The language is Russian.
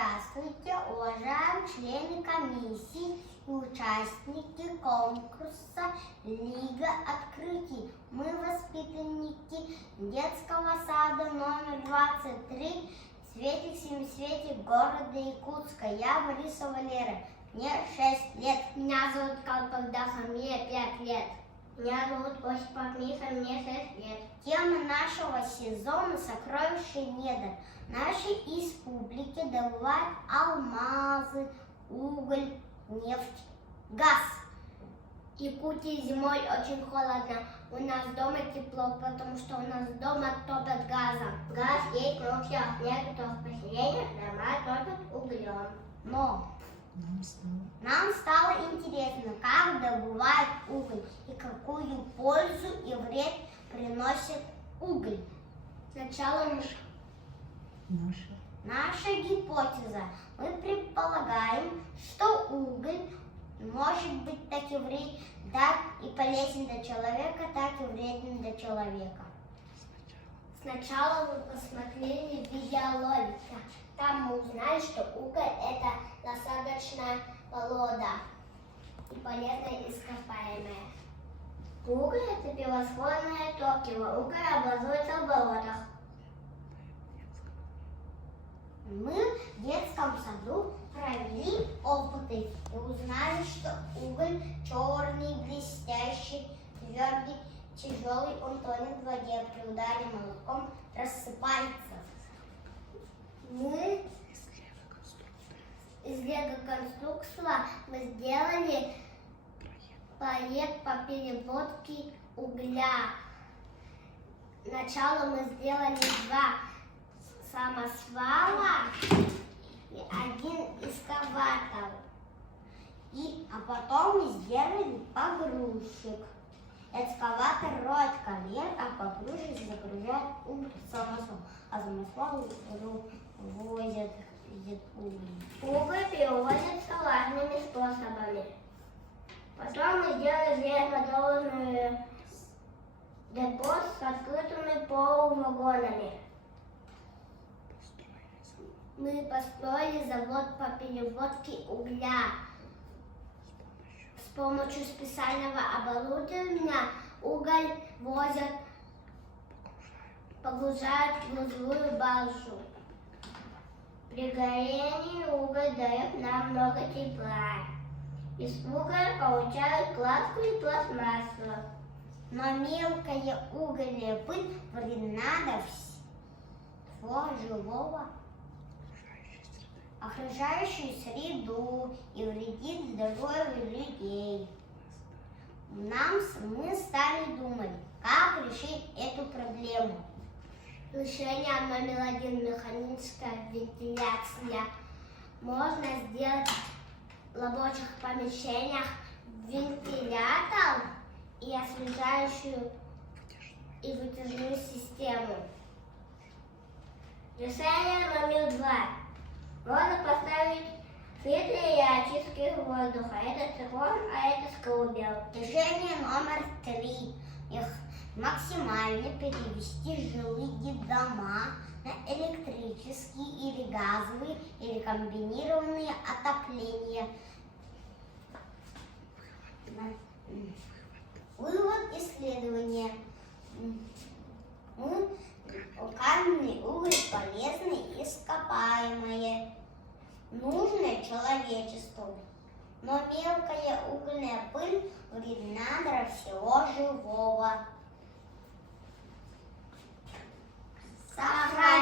Здравствуйте, уважаемые члены комиссии и участники конкурса «Лига открытий». Мы воспитанники детского сада номер 23 Светик-Семисветик города Якутска. Я Борисова Лера, мне 6 лет. Меня зовут Калпакдаха, мне 5 лет. Меня зовут Осипов Миха, мне 6 лет. Тема нашего сезона «Сокровища недр». В нашей республике добывают алмазы, уголь, нефть, газ. В Якутии зимой очень холодно. У нас дома тепло, потому что у нас дома топят газом. Газ есть, но у всех нет, то в поселениях дома топят углем. Но нам стало интересно, как добывают уголь и какую пользу и вред приносит уголь. Сначала Наша гипотеза. Мы предполагаем, что уголь может быть так и полезен для человека, так и вреден для человека. Сначала мы посмотрели видеоролики. Там мы узнали, что уголь это достаточно порода и полезное ископаемое. Уголь это превосходное топливо. Уголь образуется в болотах. Мы в детском саду провели опыты и узнали, что уголь черный, блестящий, твердый, тяжелый, он тонет в воде, при ударе молотком рассыпается. Мы из лего-конструкторства мы сделали проект по переводке угля. Сначала мы сделали 2 самосвала и 1 экскаватор. А потом мы сделали погрузчик. Экскаватор роет карьер, а погрузчик загружает уголь в самосвал, а самосвал возят уголь. Уголь переводится разными способами. Потом мы сделали железнодорожную депо с открытыми полувагонами. Мы построили завод по переводке угля. С помощью специального оборудования уголь погружают в грузовую баржу. При горении уголь дает нам много тепла. Из угля получают кладку и пластмассу. Но мелкая угольная пыль вредна для всего живого, окружающую среду и вредит здоровью людей. Мы стали думать, как решить эту проблему. Решение номер 1 – механическая вентиляция. Можно сделать в рабочих помещениях вентилятор и освежающую и вытяжную систему. Решение номер 2. Можно поставить фильтры и очистки воздуха. Это циклон, а это скрубел. Решение номер 3. Максимально перевести жилые дома на электрические или газовые или комбинированные отопления. Вывод исследования. Каменный уголь полезный, ископаемое, нужное человечеству. Но мелкая угольная пыль вредна для всего живого. Сохраняем